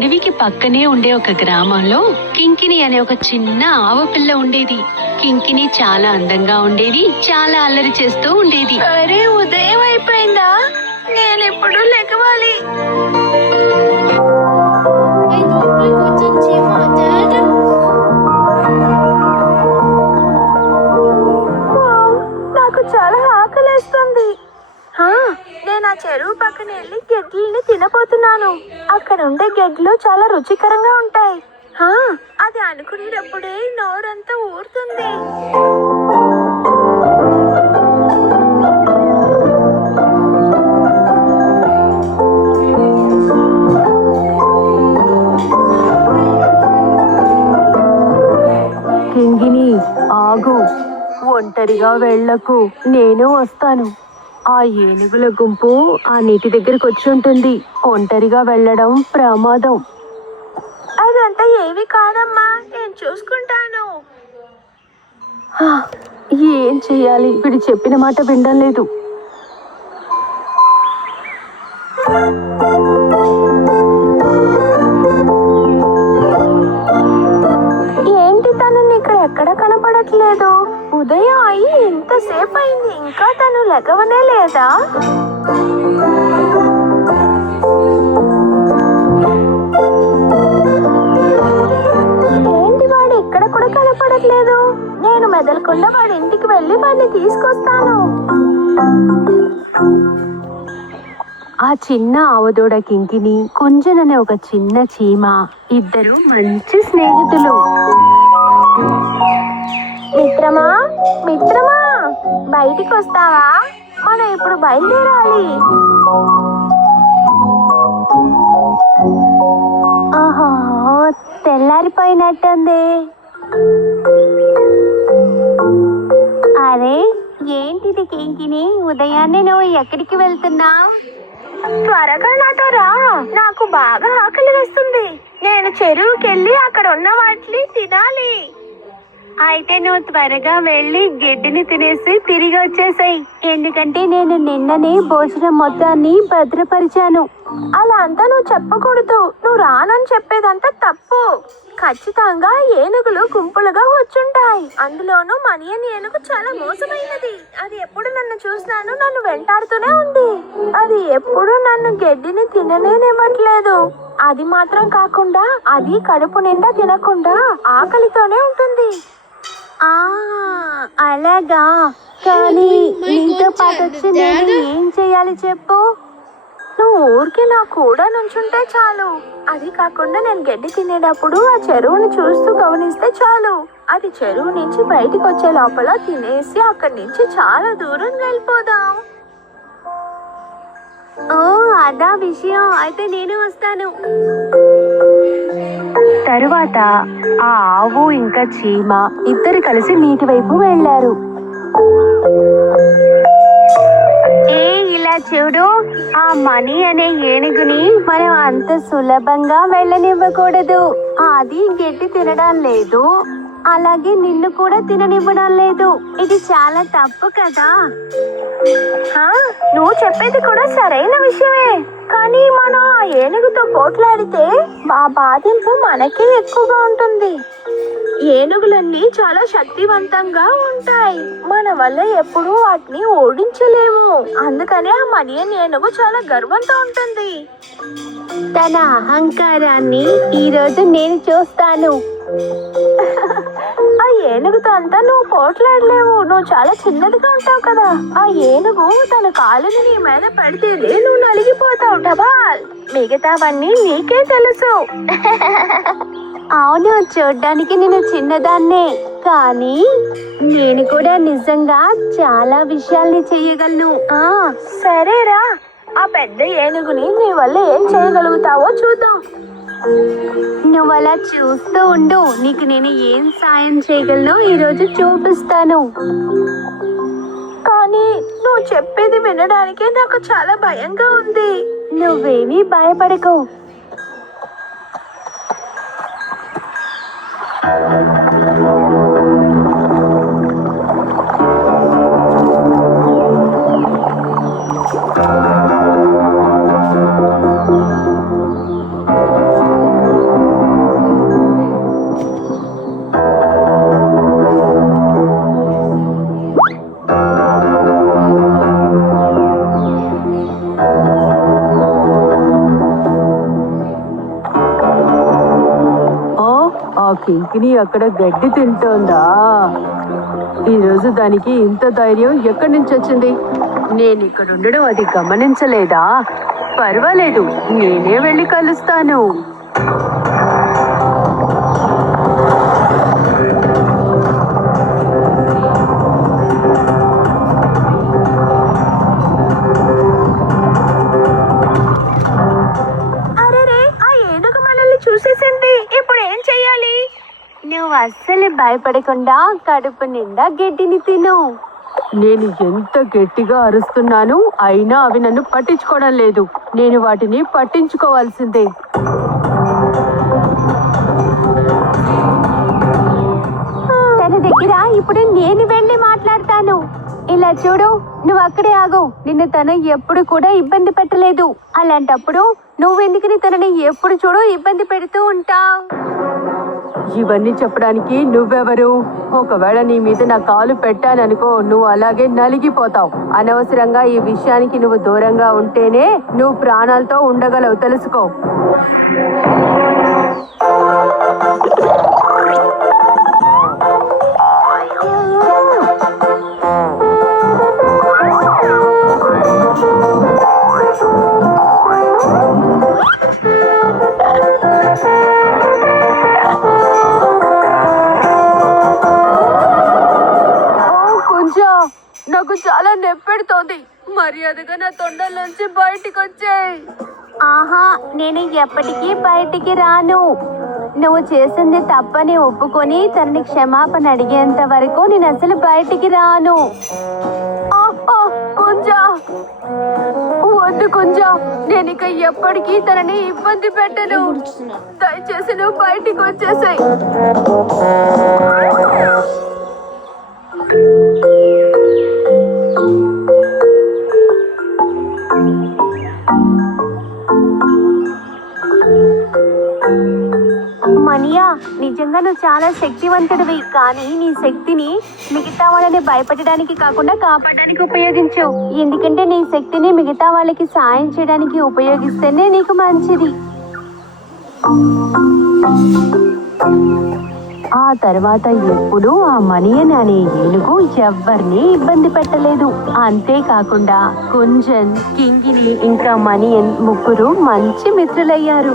అడవికి పక్కనే ఉండే ఒక గ్రామంలో కింకిని అనే ఒక చిన్న ఆవు పిల్ల ఉండేది. కింకిని చాలా అందంగా ఉండేది, చాలా అల్లరి చేస్తూ ఉండేది. అరే, ఉదయం అయిపోయిందా? నేనెప్పుడు లెగవాలి? నాకు చాలా ఆకలేస్తుంది. నేను ఆ చెరువు పక్కన వెళ్ళి గెడ్లని తినబోతున్నాను. అక్కడ ఉండే గెడ్లు చాలా రుచికరంగా ఉంటాయి. అది అనుకునేటప్పుడే నోరంతా ఊరుతుంది. కింగిని, ఆగు, ఒంటరిగా వెళ్ళకు, నేను వస్తాను. ఆ ఏనుగుల గుంపు ఆ నీటి దగ్గరికి వచ్చి ఉంటుంది. ఒంటరిగా వెళ్ళడం ప్రమాదం. అదంతా ఏవి కాదమ్మా, నేను చూసుకుంటాను. ఏం చెయ్యాలి? వీడు చెప్పిన మాట వినడం లేదు. ఏంటి, తనని ఇక్కడ ఎక్కడ కనపడట్లేదు? ఉదయం అయ్యి ఇంతసేపు అయింది, ఇంకా తను లెగవనే లేదా? ఏంటి, వాడు ఇక్కడ కూడా కనపడట్లేదు? నేను మెదలకుండా వాడి ఇంటికి వెళ్ళి వాడిని తీసుకొస్తాను. ఆ చిన్న ఆవుదూడ కింకిని, కుంజన్ అనే ఒక చిన్న చీమ, ఇద్దరు మంచి స్నేహితులు. మిత్రమా, మిత్రమా, బయటికి వస్తావా? మనం ఇప్పుడు బయలుదేరాలి. ఆహా, తెల్లారిపోయినట్టుంది. అరే, ఏంటిది కింకిని? ఉదయాన్నే నువ్వు ఎక్కడికి వెళ్తున్నావు? త్వరగా నాతో రా, నాకు బాగా ఆకలి వేస్తుంది. నేను చెరువుకి వెళ్ళి అక్కడ ఉన్న వాటిని తినాలి. అయితే నువ్వు త్వరగా వెళ్ళి గడ్డిని తినేసి తిరిగి వచ్చేసాయి, ఎందుకంటే నేను నిన్ననే భోజనం మొత్తాన్ని భద్రపరిచాను. అలా అంతా నువ్వు చెప్పకూడదు. నువ్వు రానని చెప్పేదంతా తప్పు. ఖచ్చితంగా ఏనుగులు గుంపులుగా వచ్చుంటాయి. అందులోనూ మనియన్ ఏనుగు చాలా మోసమైనది. అది ఎప్పుడు నన్ను చూసినాను నన్ను వెంటాడుతూనే ఉంది. అది ఎప్పుడు నన్ను గడ్డిని తిననేనివ్వట్లేదు. అది మాత్రం కాకుండా అది కడుపు నిండా తినకుండా ఆకలితోనే ఉంటుంది. అలాగా? కానీ నీతో పాటు వచ్చి నేను ఏం చేయాలి చెప్పు? నువ్వు ఊరికి నా కూడా నుంచుంటే చాలు. అది కాకుండా నేను గడ్డి తినేటప్పుడు ఆ చెరువుని చూస్తూ గమనిస్తే చాలు. అది చెరువు నుంచి బయటికి వచ్చే లోపల తినేసి అక్కడి నుంచి చాలా దూరం వెళ్ళిపోదాం. ఓ, అదా విషయం. అయితే నేను వస్తాను. తరువాత ఆ ఆవు ఇంకా చీమ ఇద్దరు కలిసి నీటి వైపు వెళ్లారు. ఇలా చూడు, ఆ మణి అనే ఏనుగుని మనం అంత సులభంగా వెళ్ళనివ్వకూడదు. అది గడ్డి తినడం లేదు, అలాగే నిన్ను కూడా తిననివ్వడం లేదు. ఇది చాలా తప్పు కదా. నువ్వు చెప్పేది కూడా సరైన విషయమే. కానీ మనం ఆ ఏనుగుతో పోట్లాడితే ఆ బాధింపు మనకే ఎక్కువగా ఉంటుంది. ఏనుగులన్నీ చాలా శక్తివంతంగా ఉంటాయి. మన వల్ల ఎప్పుడూ వాటిని ఓడించలేము. అందుకనే ఆ మనియన్ ఏనుగు చాలా గర్వంతో ఉంటుంది. తన అహంకారాన్ని ఈ రోజు నేను చూస్తాను. ఆ ఏనుగుతో అంతా నువ్వు పోట్లాడలేవు. నువ్వు చాలా చిన్నదిగా ఉంటావు కదా. ఆ ఏనుగు తన కాలుని నీ మీద పడితేనే నువ్వు నలిగిపోతావు. డబాల్. మిగతావన్నీ నీకే తెలుసు. అవును, చూడ్డానికి నేను చిన్నదాన్నే, కానీ నేను కూడా నిజంగా చాలా విషయాల్ని చెయ్యగలను. సరేరా, ఆ పెద్ద ఏనుగుని నీ వల్ల ఏం చేయగలుగుతావో చూద్దాం. నువ్వు అలా చూస్తూ ఉండు, నీకు నేను ఏం సాయం చేయగలను ఈరోజు చూపిస్తాను. కానీ నువ్వు చెప్పేది వినడానికే నాకు చాలా భయంగా ఉంది. నువ్వేమీ భయపడకు. కింకిని అక్కడ గడ్డి తింటోందా? ఈరోజు దానికి ఇంత ధైర్యం ఎక్కడి నుంచి వచ్చింది? నేను ఇక్కడ ఉండడం అది గమనించలేదా? పర్వాలేదు, నేనే వెళ్ళి కలుస్తాను. అరే, ఆ ఏనుగు మనల్ని చూసేసింది. ఇప్పుడు ఏం చెయ్యాలి? నువ్వు అస్సలు భయపడకుండా కడుపు నిండా గడ్డిని తిను. నేను ఎంత గట్టిగా అరుస్తున్నాను, అయినా అవి నన్ను పట్టించుకోవడం లేదు. నేను వాటిని పట్టించుకోవాల్సిందే. తన దగ్గర ఇప్పుడు నేను వెళ్ళి మాట్లాడతాను. ఇలా చూడు, నువ్వు అక్కడే ఆగు. నిన్ను తను ఎప్పుడు కూడా ఇబ్బంది పెట్టలేదు. అలాంటప్పుడు నువ్వెందుకని తనని ఎప్పుడు చూడు ఇబ్బంది పెడుతూ ఉంటావు? ఇవన్నీ చెప్పడానికి నువ్వెవరు? ఒకవేళ నీ మీద నా కాలు పెట్టాననుకో, నువ్వు అలాగే నలిగిపోతావు. అనవసరంగా ఈ విషయానికి నువ్వు దూరంగా ఉంటేనే నువ్వు ప్రాణాలతో ఉండగలవు, తెలుసుకో. నాకు చాలా నొప్పెడుతోంది. మర్యాదగా నా తొండలోంచి బయటికి వచ్చేయ్. ఆహా, నేను ఎప్పటికీ బయటికి రాను. నువ్వు చేసింది తప్పని ఒప్పుకొని తనని క్షమాపణ అడిగేంత వరకు నేను అసలు బయటికి రాను. కుంజా, వద్దు కుంజా, నేను ఇక ఎప్పటికీ తనని ఇబ్బంది పెట్టను. దయచేసి నువ్వు బయటికి వచ్చేసాయి. మనియా, నిజంగా నువ్వు చాలా శక్తివంతుడివి. కానీ నీ శక్తిని మిగతా వాళ్ళని భయపెట్టడానికి కాకుండా కాపాడడానికి ఉపయోగించు. ఎందుకంటే నీ శక్తిని మిగతా వాళ్ళకి సాయం చేయడానికి ఉపయోగిస్తేనే నీకు మంచిది. ఆ తర్వాత ఎప్పుడు ఆ మనియన్ అనే ఏనుగు ఎవ్వరిని ఇబ్బంది పెట్టలేదు. అంతేకాకుండా కుంజన్, కింగిని ఇంకా మనియన్ ముగ్గురు మంచి మిత్రులయ్యారు.